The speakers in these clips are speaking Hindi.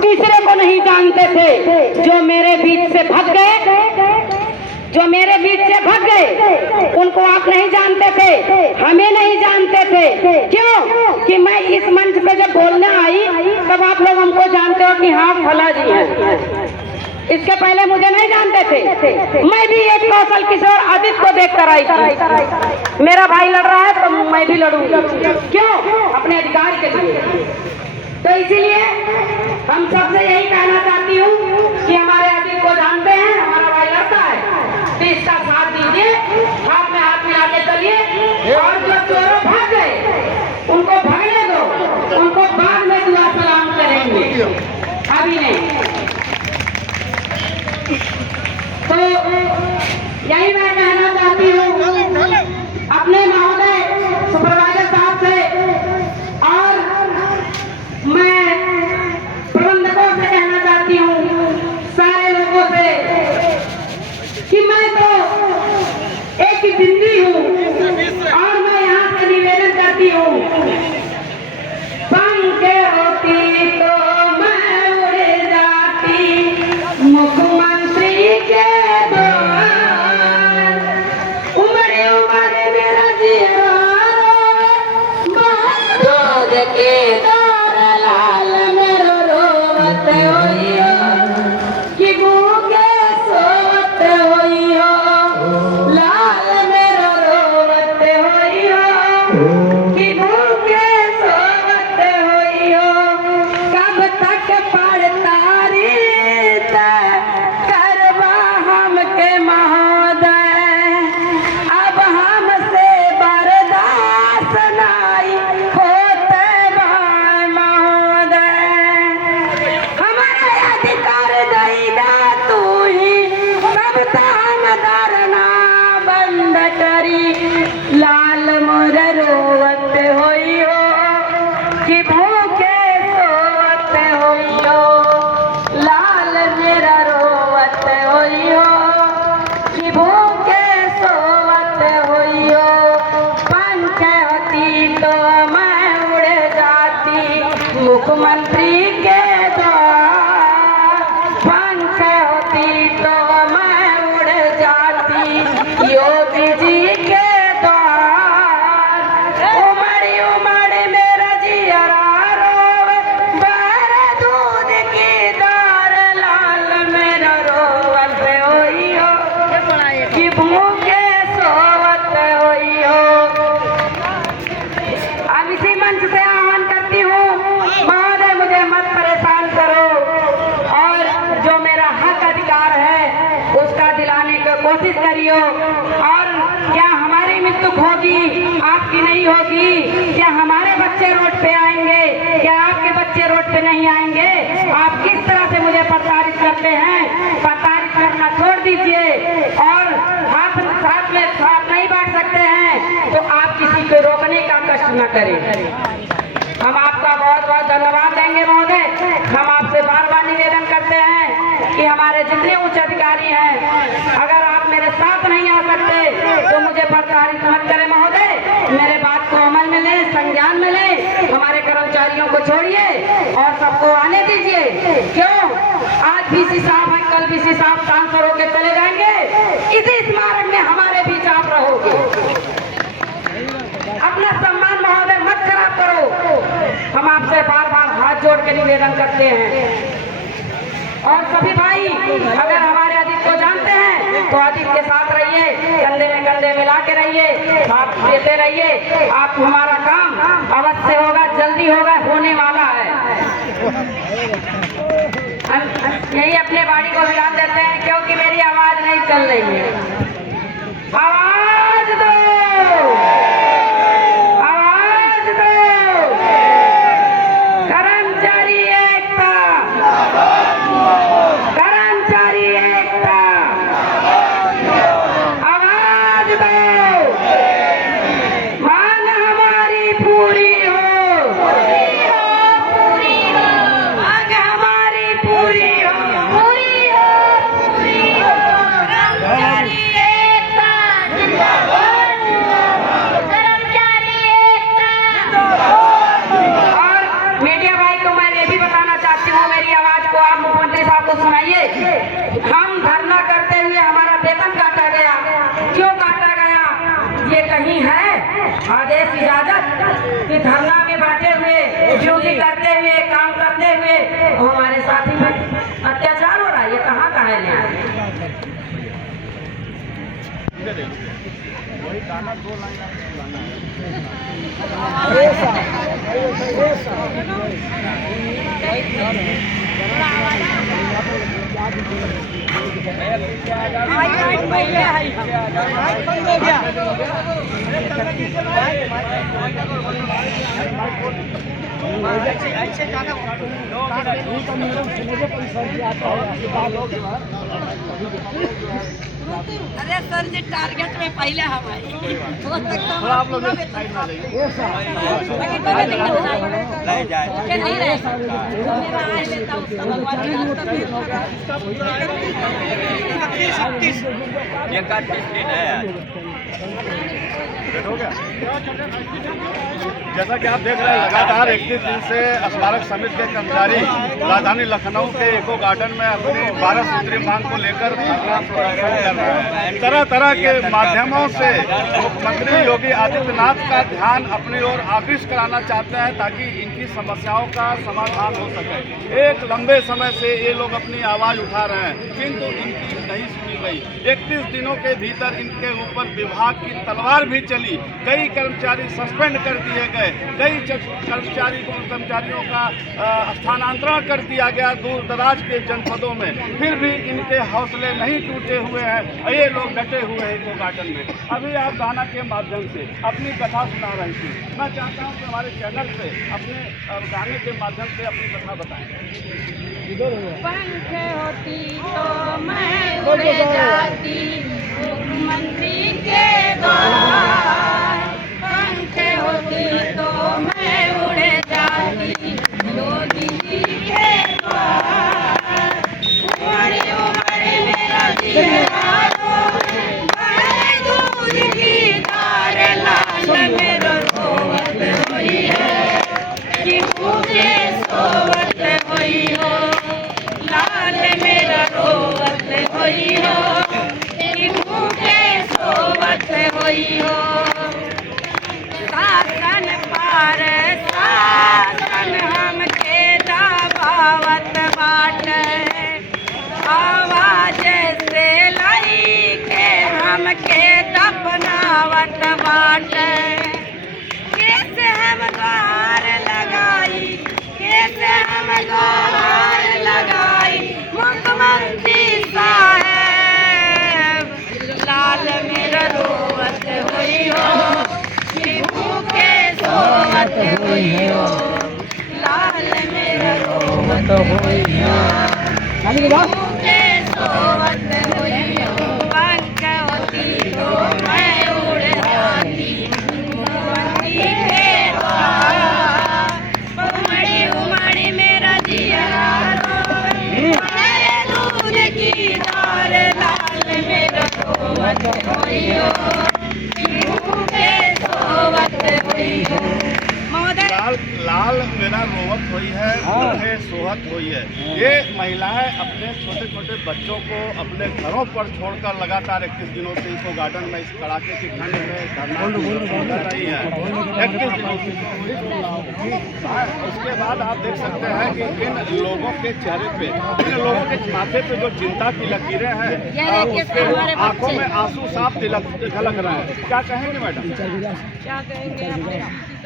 तीसरे को नहीं जानते थे। जो मेरे बीच से भाग गए, जो मेरे बीच से भाग गए, उनको आप नहीं जानते थे, हमें नहीं जानते थे। क्यों? कि मैं इस मंच पे जब बोलने आई तब आप लोग हमको जानते हो कि हाँ फला जी हैं। इसके पहले मुझे नहीं जानते थे। मैं भी एक कौशल किशोर आदित्य को देख कर आई थी। मेरा भाई लड़ रहा है तो मैं भी लड़ूंगी। क्यों? अपने अधिकार के लिए। तो इसीलिए हम सबसे यही कहना चाहती हूँ कि हमारे आदित्य को जानते हैं, हमारा भाई लड़ता है तो इसका साथ दीजिए, हाथ में हाथ मिला के चलिए। और जो चोरों भाग गए उनको भागने दो, उनको बाद में दुआ सलाम करेंगे, अभी नहीं। तो यही मैं कहना चाहती हूँ अपने महोदय सुपरवाइजर साहब से, और मैं प्रबंधकों से कहना चाहती हूँ, सारे लोगों से, कि मैं तो एक ही बिंदी हूँ और मैं यहाँ से निवेदन करती हूँ, पंख होती तो मैं उड़ जाती मुख्यमंत्री के द्वार। उमड़े उमड़े मेरा जिया दूध के दार लाल मेरो रोवत होइयो, कि भूखे सोवत होइयो, लाल मेरो रोवत होइयो, कि भूखे सोवत होइयो। कब तक पढ़ता रीत करवा हमके महोदय, अब हमसे बर्दाश्त नहीं होते भाई महोदय। हमारे अधिकार दैदा तू ही, सब तान धरना बंद करी, लाल मोर रोवत होइयो, कि भूखे सोवत होइयो, लाल मेरा रोवत होइयो, कि भूखे सोवत होइयो। पंख होती तो मैं उड़ जाती मुख्यमंत्री के द्वार। पंख होती तो मैं उड़ जाती योगी जी के द्वार। उमड़ी उमड़ी मेरा जियरा रोवे, बहर दूध की दार, लाल मेरा रोवत होइयो, कि भूखे सोवत होइयो। अब इसी मंच से आह्वान करती हूँ, महोदय मुझे मत परेशान करो, और जो मेरा हक अधिकार है उसका दिलाने की कोशिश करियो। और क्या हमारी मृत्यु होगी, आपकी नहीं होगी? क्या हमारे बच्चे रोड पे आएंगे? क्या आपके बच्चे रोड पे नहीं आएंगे? आप किस तरह से मुझे प्रताड़ित करते हैं? प्रताड़ित करना छोड़ दीजिए, और हाथ साथ में साथ नहीं बांट सकते हैं तो आप किसी को रोकने का कष्ट न करें। हम आपका बहुत बहुत धन्यवाद देंगे महोदय। हम आपसे बार बार निवेदन करते हैं कि हमारे जितने उच्च अधिकारी हैं, अगर आप मेरे साथ नहीं आ सकते तो मुझे प्रताड़ित मत करें महोदय। मेरे बात को अमल में लें, संज्ञान में लें। हमारे कर्मचारियों को छोड़िए और सबको आने दीजिए। क्यों? आज बीसी साहब है, कल बीसी साहब ट्रांसफर होकर चले जाएंगे, इसी स्मारक में हमारे बीच आप रहोगे। अपना सम्मान महोदय मत खराब करो। हम आपसे बार बार हाथ जोड़ के निवेदन करते हैं। और सभी भाई अगर हमारे आदित्य को जानते हैं तो आदित्य के साथ रहिए, कंधे में कंधे मिला के रहिए, साथ देते रहिए। आप हमारा काम अवश्य होगा, जल्दी होगा, होने वाला है। यही अपने बाड़ी को हिला देते हैं क्योंकि मेरी आवाज नहीं चल रही है। आवाज दो, आवाज दो। कर्मचारी एकता, कर्मचारी एकता, आवाज दो। मांग हमारी पूरी हो, मांग हमारी पूरी हो, पूरी हो। कर्मचारी एकता आपको सुनाइए। हम धरना करते हुए हमारा वेतन काटा गया। क्यों काटा गया? ये कहीं है आदेश इजाजत कि धरना में बैठे हुए, ड्यूटी करते हुए, काम करते हुए हमारे साथी पर अत्याचार हो रहा है? ये कहाँ का है न्याय? अरे सर जी, टारगेट में पहले हम आए। आप लोग जैसा कि आप देख रहे हैं, लगातार 31 दिन से स्मारक समिति के कर्मचारी राजधानी लखनऊ के इको गार्डन में अपनी 12 सूत्री मांग को लेकर धरना प्रदर्शन कर रहे हैं। तरह तरह के माध्यमों से मुख्यमंत्री योगी आदित्यनाथ का ध्यान अपनी ओर आकृष्ट कराना चाहते हैं ताकि इनकी समस्याओं का समाधान हो सके। एक लंबे समय से ये लोग अपनी आवाज़ उठा रहे हैं, किंतु इनकी नहीं सुनी गई। 31 दिनों के भीतर इनके ऊपर विभाग की तलवार भी चली। कई कर्मचारी सस्पेंड कर दिए गए, कई कर्मचारियों का स्थानांतरण कर दिया गया दूर दराज के जनपदों में। फिर भी इनके हौसले नहीं टूटे हुए हैं, ये लोग डटे हुए हैं इको गार्डन में। अभी आप गाना के माध्यम से अपनी कथा सुना रही थी। मैं चाहता हूँ कि हमारे चैनल पे अपने गाने के माध्यम से अपनी कथा बताएं। पंख होती तो मैं उड़ जाती मुख्यमंत्री के द्वार। पंख होती तो मैं उड़ जाती मोदी जी के द्वार। उमड़ उमड़ मेरा चेहरा बड़े दूर की धार लाल मेरो सोवत हुई है कि मुझे सोवत हुई हो। लाल मेरा रोवत होई हो कि मुझे सोवत होई हो। शासन पार शासन हमके दबावत बाटे। आवाज से लाई के हमके दफनावत बाटे। कैसे हम गुहार लगाई, कैसे हम गुहार लगाई मुख्यमंत्री साहब। लाल मेरा रोवत हुई हो कि भूखे सोवत हुई हो। लाल मेरा रोवत हुई हो भूखे सोवत हुई हो। पंख होती तो मैं उड़ जाती मुख्यमंत्री के द्वार। उमड़ी उमड़ी मेरा जिया बड़े दूध की धार लाल मेरा सोवत हुई हो कि भूखे सोवत हुई हो। लाल मेरा रोवत हुई है, मुझे सोहत हुई है। ये महिलाएं अपने छोटे छोटे बच्चों को अपने घरों पर छोड़कर लगातार 31 दिनों से इको गार्डन में इस कड़ाके की ठंड में धरना कर रही है। 31 दिनों से। उसके बाद आप देख सकते हैं कि इन लोगों के चेहरे पे, इन लोगों के माथे पे जो चिंता की लकीरें हैं, उसके आंखों में आंसू साफ झलक रहे हैं। क्या कहेंगे मैडम? क्या कहेंगे?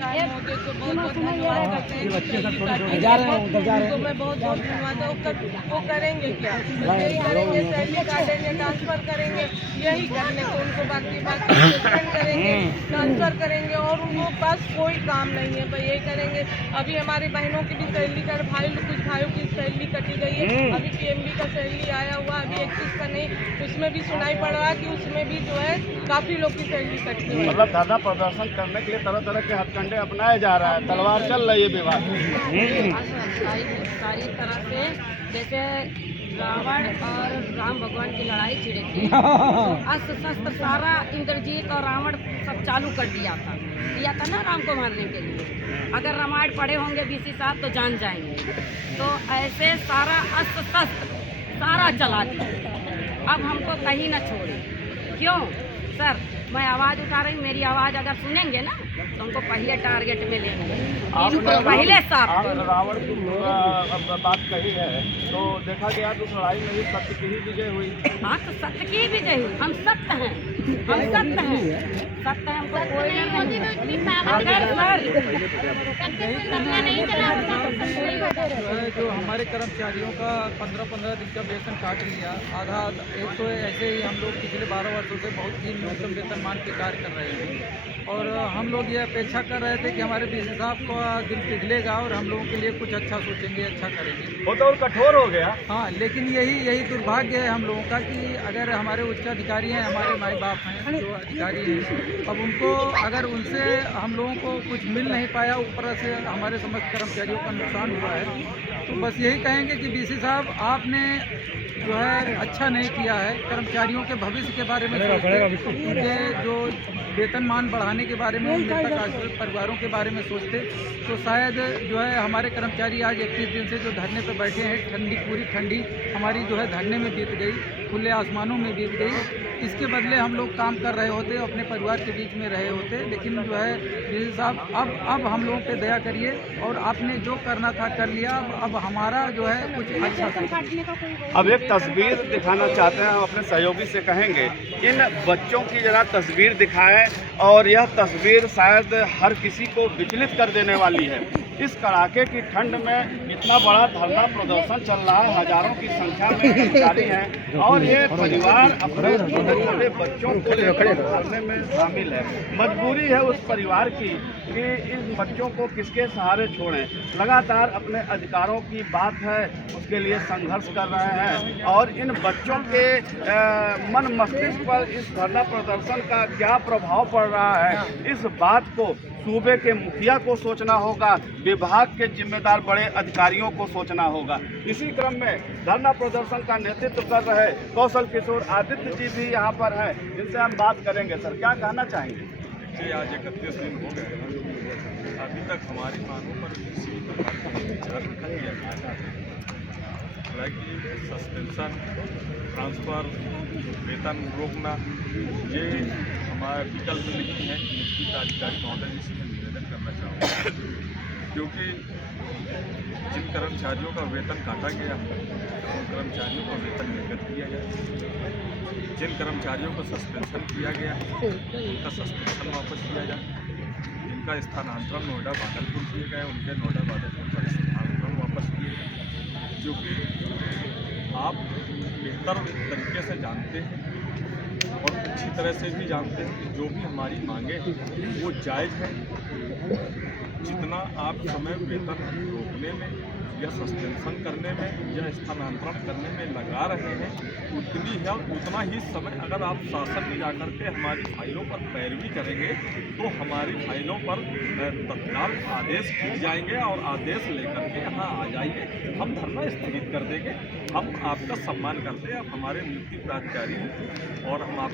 मोदी को बहुत बहुत धन्यवाद करते हैं। तो मैं बहुत बहुत धन्यवाद वो करेंगे क्या? यही करेंगे, सैलरी काटेंगे, ट्रांसफर करेंगे, यही करने को उनको बाकी सस्पेंड करेंगे, ट्रांसफर करेंगे और उनको बस कोई काम नहीं है, भाई यही करेंगे। अभी हमारी बहनों की भी सैलरी कर कुछ भाइयों की सैलरी कटी गई है। अभी PMB का सैलरी आया हुआ, अभी 31 का नहीं, उसमें भी सुनाई पड़ रहा है कि उसमें भी जो है काफी लोग की सैलरी कटी है। मतलब धरना प्रदर्शन करने के लिए तरह तरह के हथकंडे अपनाए जा रहा है, तलवार चल रही है विभाग सारी तरह से। जैसे रावण और राम भगवान की लड़ाई छिड़ी थी, अस्त्र शस्त्र सारा इंद्रजीत और रावण सब चालू कर दिया था ना राम को मारने के लिए। अगर रामायण पढ़े होंगे BC साहब तो जान जाएंगे। तो ऐसे सारा अस्त्र शस्त्र सारा चला दिया। अब हमको कहीं न छोड़े। क्यों सर, मैं आवाज़ उठा रही हूँ, मेरी आवाज़ अगर सुनेंगे ना तो हमको पहले टारगेट में लेंगे, इनको पहले साफ करो। रावण की बात कही है तो देखा गया तो लड़ाई में ही सत्य की ही विजय हुई। हाँ तो सत्य की विजय हुई। हम सत्य हैं, हम सत्य हैं, सत्य है, हमको कोई नहीं। अगर सर जो हमारे कर्मचारियों का 15-15 दिन का वेतन काट लिया, आधा एक तो ऐसे ही हम लोग पिछले 12 वर्षों से बहुत ही न्यूनतम वेतनमान के कार्य कर रहे हैं और हम लोग ये अपेक्षा कर रहे थे कि हमारे डीसी साहब का दिल पिघलेगा और हम लोगों के लिए कुछ अच्छा सोचेंगे, अच्छा करेंगे। वो तो और कठोर हो गया। हाँ, लेकिन यही दुर्भाग्य है हम लोगों का कि अगर हमारे उच्च अधिकारी हैं, हमारे माई बाप हैं जो अधिकारी हैं, अब उनको अगर उनसे हम लोगों को कुछ मिल नहीं पाया, ऊपर से हमारे समस्त कर्मचारियों का नुकसान हुआ है, तो बस यही कहेंगे कि डीसी साहब आपने जो है अच्छा नहीं किया है। कर्मचारियों के भविष्य के बारे में सोचते, उनके जो वेतनमान बढ़ाने के बारे में, मृतक आश्रित परिवारों के बारे में सोचते तो शायद जो है हमारे कर्मचारी आज 31 दिन से जो धरने पर बैठे हैं, पूरी ठंडी हमारी जो है धरने में बीत गई, खुले आसमानों में बीत गई। इसके बदले हम लोग काम कर रहे होते, अपने परिवार के बीच में रहे होते, लेकिन जो है डीसी साहब अब हम लोगों पे दया करिए और आपने जो करना था कर लिया। अब हमारा जो है कुछ अच्छा। अब एक तस्वीर दिखाना चाहते हैं, हम अपने सहयोगी से कहेंगे इन बच्चों की जरा तस्वीर दिखाएं और यह तस्वीर शायद हर किसी को विचलित कर देने वाली है। इस कड़ाके की ठंड में इतना बड़ा धरना प्रदर्शन चल रहा है, हजारों की संख्या में कर्मचारी हैं और ये परिवार अपने छोटे छोटे बच्चों को लेकर धरने में शामिल है। मजबूरी है उस परिवार की कि इन बच्चों को किसके सहारे छोड़ें। लगातार अपने अधिकारों की बात है, उसके लिए संघर्ष कर रहे हैं और इन बच्चों के मन मस्तिष्क पर इस धरना प्रदर्शन का क्या प्रभाव पड़ रहा है, इस बात को सूबे के मुखिया को सोचना होगा, विभाग के जिम्मेदार बड़े अधिकारियों को सोचना होगा। इसी क्रम में धरना प्रदर्शन का नेतृत्व कर रहे कौशल किशोर आदित्य जी भी यहाँ पर हैं, जिनसे हम बात करेंगे। सर, क्या कहना चाहेंगे? जी, आज 31 दिन हो गए हैं, अभी तक हमारी मांगों पर किसी प्रकार का विचार नहीं किया गया। हालांकि सस्पेंशन, ट्रांसफ़र, वेतन रोकना ये हमारा विकल्प नहीं है। नियुक्ति का अधिकारी महोदय इसमें निवेदन करना चाहूँगा, क्योंकि जिन कर्मचारियों का वेतन काटा गया उन कर्मचारियों को वेतन निर्गत किया जाए, जिन कर्मचारियों को सस्पेंशन किया गया उनका सस्पेंशन वापस किया जाए, जिनका स्थानांतरण नोएडा भागलपुर किए गए उनके नोएडा भागलपुर का स्थानांतरण वापस किए गए। क्योंकि आप बेहतर तरीके से जानते हैं और अच्छी तरह से भी जानते हैं कि जो भी हमारी मांगे हैं वो जायज़ है। जितना आप समय वेतन रोकने में या सस्पेंशन करने में या स्थानांतरण करने में लगा रहे हैं, उतना ही समय अगर आप शासन में जाकर के हमारी फाइलों पर पैरवी करेंगे तो हमारी फाइलों पर तत्काल आदेश किए जाएंगे और आदेश लेकर के यहाँ आ जाइए, हम धरना स्थगित कर देंगे। हम आपका सम्मान करते हैं, आप हमारे नियुक्ति प्राधिकारी हैं और हम आप